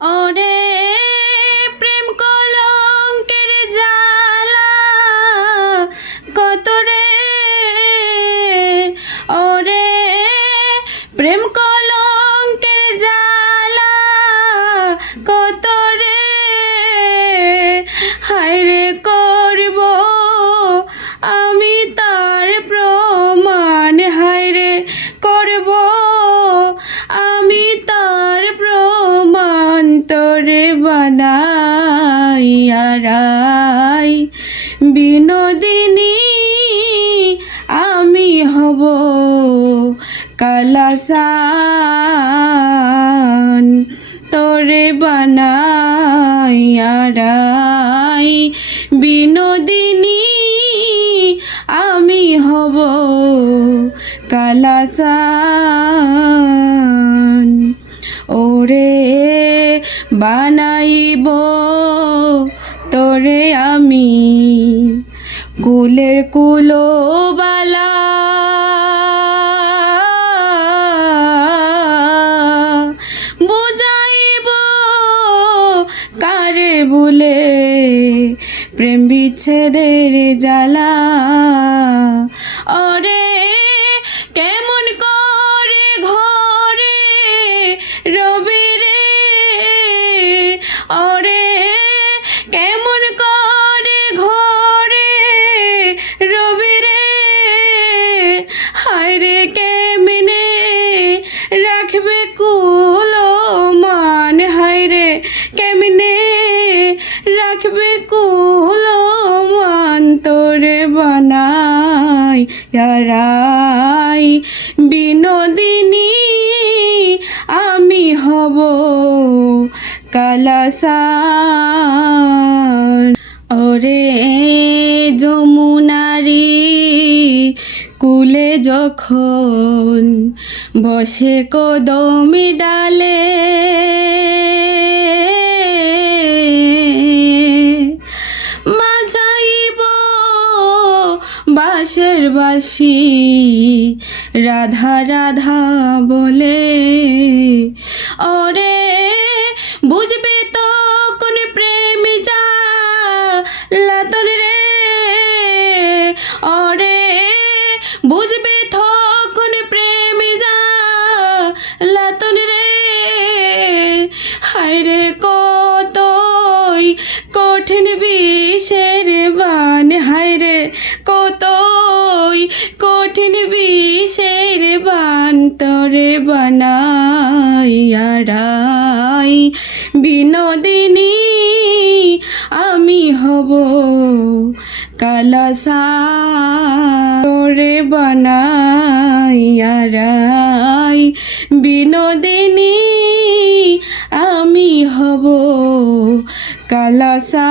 ওরে প্রেম তোরে বানাই বিনোদিনী আমি হব কালাসান। তোরে বানাই বিনোদিনী আমি হব কালাসান। তোরে আমি কুলের কুলো বালা বুঝাইব কারে বলে প্রেম বিচ্ছেদের জ্বালা। রাখবে কুলো মান তোরে বানাই, ইয়ারাই। বিনোদিনী, আমি হব কালাসান ওরে যমুনারি, কুলে যখন বসে কদমি ডালে বাঁশের বাসি রাধা রাধা বলে ওরে বিষের বান তরে বিনোদিনী আমি হব কালাসা তোরে বানাই বিনোদিনী আমি হব কালাসা